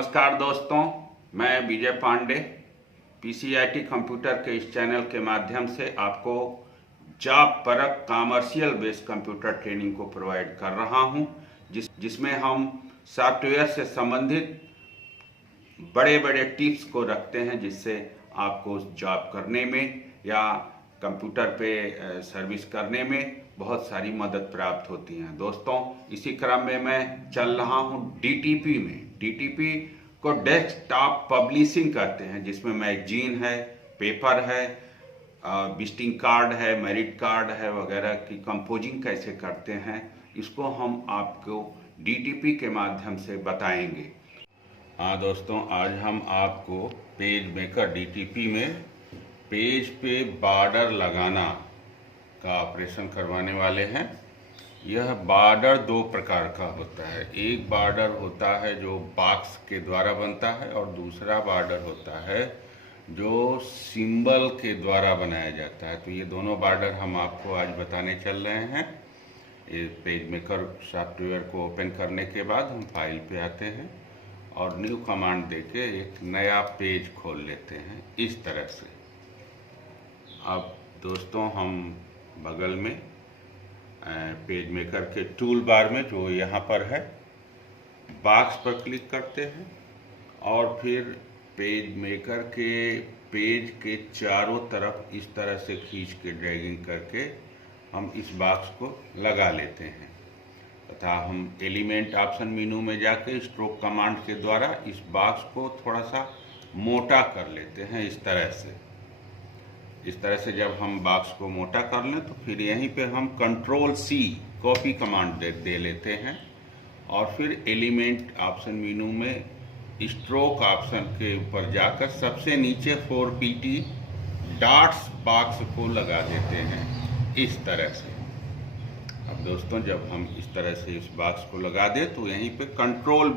नमस्कार दोस्तों, मैं विजय पांडे पीसीआईटी कंप्यूटर के इस चैनल के माध्यम से आपको जॉब परक कॉमर्शियल बेस्ड कंप्यूटर ट्रेनिंग को प्रोवाइड कर रहा हूं, जिसमें हम सॉफ्टवेयर से संबंधित बड़े बड़े टिप्स को रखते हैं, जिससे आपको जॉब करने में या कंप्यूटर पे सर्विस करने में बहुत सारी मदद प्राप्त होती है। दोस्तों, इसी क्रम में मैं चल रहा हूं डीटीपी में। डीटीपी को डेस्कटॉप पब्लिशिंग कहते हैं, जिसमें मैगजीन है, पेपर है, विजिटिंग कार्ड है, मेरिट कार्ड है वगैरह की कंपोजिंग कैसे करते हैं, इसको हम आपको डीटीपी के माध्यम से बताएंगे। हाँ दोस्तों, आज हम आपको पेज मेकर डीटीपी में पेज पे बॉर्डर लगाना का ऑपरेशन करवाने वाले हैं। यह बॉर्डर दो प्रकार का होता है। एक बॉर्डर होता है जो बॉक्स के द्वारा बनता है और दूसरा बॉर्डर होता है जो सिंबल के द्वारा बनाया जाता है। तो ये दोनों बॉर्डर हम आपको आज बताने चल रहे हैं। ये पेज मेकर सॉफ्टवेयर को ओपन करने के बाद हम फाइल पे आते हैं और न्यू कमांड देके एक नया पेज खोल लेते हैं इस तरह से। अब दोस्तों, हम बगल में पेज मेकर के टूल बार में जो यहाँ पर है, बॉक्स पर क्लिक करते हैं और फिर पेज मेकर के पेज के चारों तरफ इस तरह से खींच के ड्रैगिंग करके हम इस बॉक्स को लगा लेते हैं तथा हम एलिमेंट ऑप्शन मेनू में जाके स्ट्रोक कमांड के द्वारा इस बॉक्स को थोड़ा सा मोटा कर लेते हैं इस तरह से। इस तरह से जब हम बॉक्स को मोटा कर लें तो फिर यहीं पे हम कंट्रोल सी कॉपी कमांड दे लेते हैं और फिर एलिमेंट ऑप्शन मेनू में स्ट्रोक ऑप्शन के ऊपर जाकर सबसे नीचे 4PT डॉट्स बॉक्स को लगा देते हैं इस तरह से। अब दोस्तों, जब हम इस तरह से इस बॉक्स को लगा दें तो यहीं पे कंट्रोल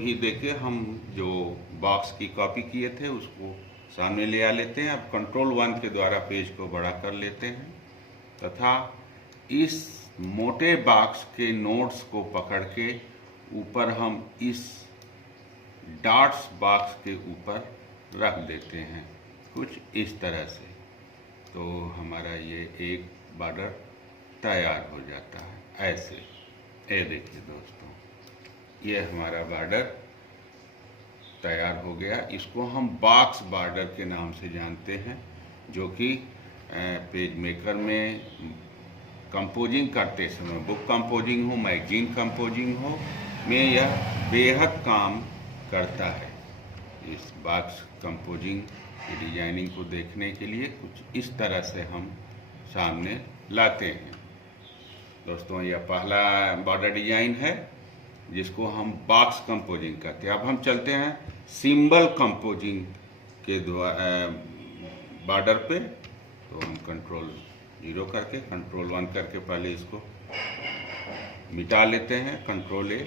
भी देके हम जो बॉक्स की कॉपी किए थे उसको सामने ले आ लेते हैं। अब कंट्रोल 1 के द्वारा पेज को बड़ा कर लेते हैं तथा इस मोटे बॉक्स के नोड्स को पकड़ के ऊपर हम इस डॉट्स बॉक्स के ऊपर रख देते हैं कुछ इस तरह से। तो हमारा ये एक बॉर्डर तैयार हो जाता है ऐसे। ये देखिए दोस्तों, ये हमारा बॉर्डर तैयार हो गया। इसको हम बॉक्स बॉर्डर के नाम से जानते हैं, जो कि पेज मेकर में कंपोजिंग करते समय, बुक कंपोजिंग हो, मैगजीन कंपोजिंग हो, में यह बेहद काम करता है। इस बॉक्स कंपोजिंग की डिजाइनिंग को देखने के लिए कुछ इस तरह से हम सामने लाते हैं। दोस्तों, यह पहला बॉर्डर डिजाइन है जिसको हम बॉक्स कंपोजिंग कहते हैं। अब हम चलते हैं सिंबल कंपोजिंग के द्वारा बॉर्डर पे। तो हम कंट्रोल 0 करके कंट्रोल 1 करके पहले इसको मिटा लेते हैं। Control A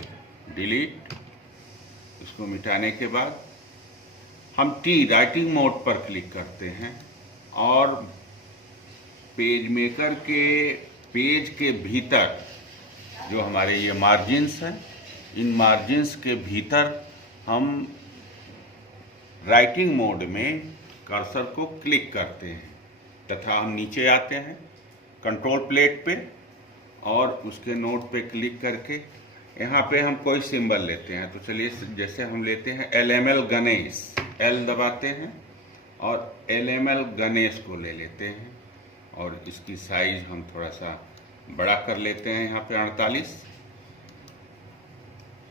delete. इसको मिटाने के बाद हम राइटिंग मोड पर क्लिक करते हैं और पेज मेकर के पेज के भीतर जो हमारे ये मार्जिन्स हैं, इन मार्जिन्स के भीतर हम राइटिंग मोड में कर्सर को क्लिक करते हैं तथा हम नीचे आते हैं कंट्रोल प्लेट पे और उसके नोड पे क्लिक करके यहाँ पे हम कोई सिंबल लेते हैं। तो चलिए, जैसे हम लेते हैं LML गणेश, L दबाते हैं और LML गणेश को ले लेते हैं और इसकी साइज हम थोड़ा सा बड़ा कर लेते हैं यहाँ पे 48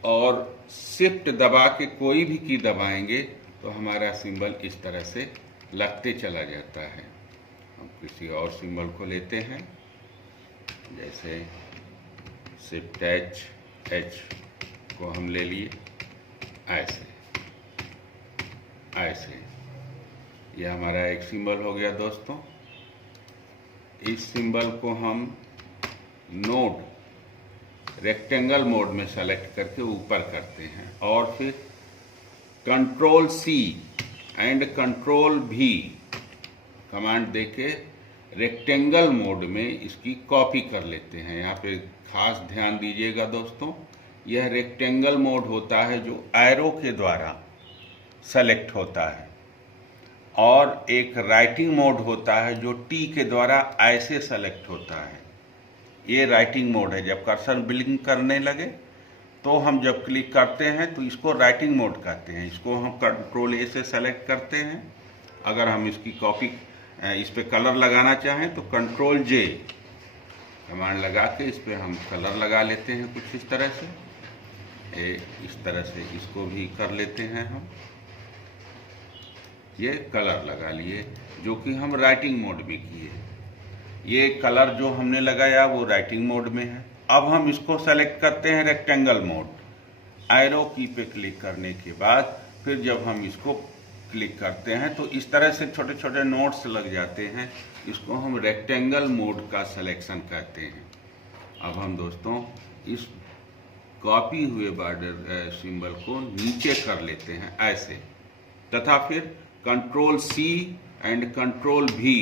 और शिफ्ट दबा के कोई भी की दबाएंगे तो हमारा सिंबल इस तरह से लगते चला जाता है। हम किसी और सिंबल को लेते हैं, जैसे शिफ्ट H को हम ले लिए ऐसे। यह हमारा एक सिंबल हो गया दोस्तों। इस सिंबल को हम नोड रेक्टेंगल मोड में सेलेक्ट करके ऊपर करते हैं और फिर control C and control V command देके रेक्टेंगल मोड में इसकी कॉपी कर लेते हैं। यहाँ पे खास ध्यान दीजिएगा दोस्तों, यह रेक्टेंगल मोड होता है जो एरो के द्वारा सेलेक्ट होता है, और एक राइटिंग मोड होता है जो टी के द्वारा ऐसे सेलेक्ट होता है। ये राइटिंग मोड है। जब कर्सर ब्लिंक करने लगे तो हम जब क्लिक करते हैं तो इसको राइटिंग मोड कहते हैं। इसको हम कंट्रोल ए से सेलेक्ट करते हैं। अगर हम इसकी कॉपी इस पे कलर लगाना चाहें तो कंट्रोल जे कमांड लगा के इस पे हम कलर लगा लेते हैं कुछ इस तरह से। इस तरह से इसको भी कर लेते हैं हम। ये कलर लगा लिए जो कि हम राइटिंग मोड में किए। ये कलर जो हमने लगाया वो राइटिंग मोड में है। अब हम इसको सेलेक्ट करते हैं रेक्टेंगल मोड। एरो की पे क्लिक करने के बाद फिर जब हम इसको क्लिक करते हैं तो इस तरह से छोटे छोटे नोट्स लग जाते हैं। इसको हम रेक्टेंगल मोड का सिलेक्शन कहते हैं। अब हम दोस्तों इस कॉपी हुए बॉर्डर सिंबल को नीचे कर लेते हैं ऐसे, तथा फिर कंट्रोल सी एंड कंट्रोल भी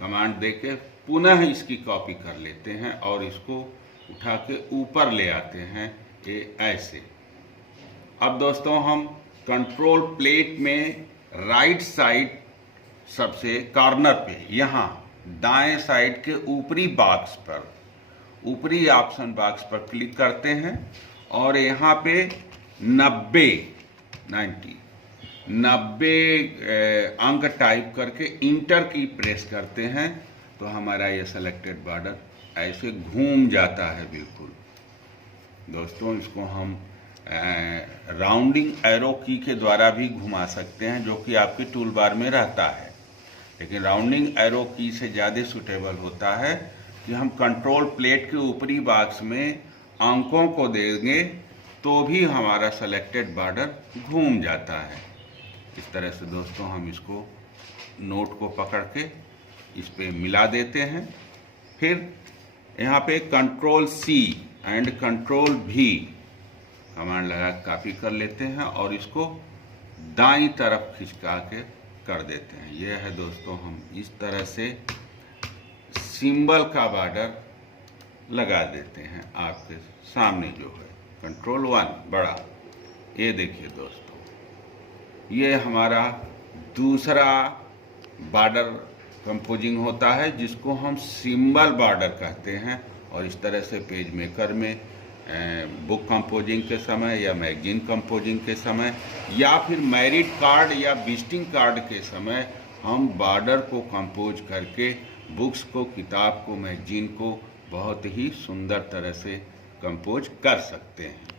कमांड देके पुनः इसकी कॉपी कर लेते हैं और इसको उठा के ऊपर ले आते हैं ये ऐसे। अब दोस्तों हम कंट्रोल प्लेट में राइट साइड सबसे कॉर्नर पे यहाँ दाएं साइड के ऊपरी बॉक्स पर, ऊपरी ऑप्शन बॉक्स पर क्लिक करते हैं और यहाँ पे 90 अंक टाइप करके इंटर की प्रेस करते हैं तो हमारा ये सेलेक्टेड बॉर्डर ऐसे घूम जाता है बिल्कुल। दोस्तों इसको हम राउंडिंग एरो की के द्वारा भी घुमा सकते हैं जो कि आपके टूल बार में रहता है, लेकिन राउंडिंग एरो की से ज़्यादा सूटेबल होता है कि हम कंट्रोल प्लेट के ऊपरी बॉक्स में अंकों को देंगे तो भी हमारा सेलेक्टेड बॉर्डर घूम जाता है। इस तरह से दोस्तों हम इसको नोट को पकड़ के इस पे मिला देते हैं। फिर यहाँ पे कंट्रोल सी एंड कंट्रोल भी कमांड लगा कॉपी कर लेते हैं और इसको दाईं तरफ खिसका के कर देते हैं। यह है दोस्तों, हम इस तरह से सिंबल का बॉर्डर लगा देते हैं आपके सामने जो है कंट्रोल 1 बड़ा। ये देखिए दोस्तों, ये हमारा दूसरा बॉर्डर कंपोजिंग होता है जिसको हम सिंबल बॉर्डर कहते हैं। और इस तरह से पेज मेकर में बुक कंपोजिंग के समय या मैगजीन कंपोजिंग के समय या फिर मैरिट कार्ड या विजिटिंग कार्ड के समय हम बॉर्डर को कंपोज करके बुक्स को, किताब को, मैगजीन को बहुत ही सुंदर तरह से कंपोज कर सकते हैं।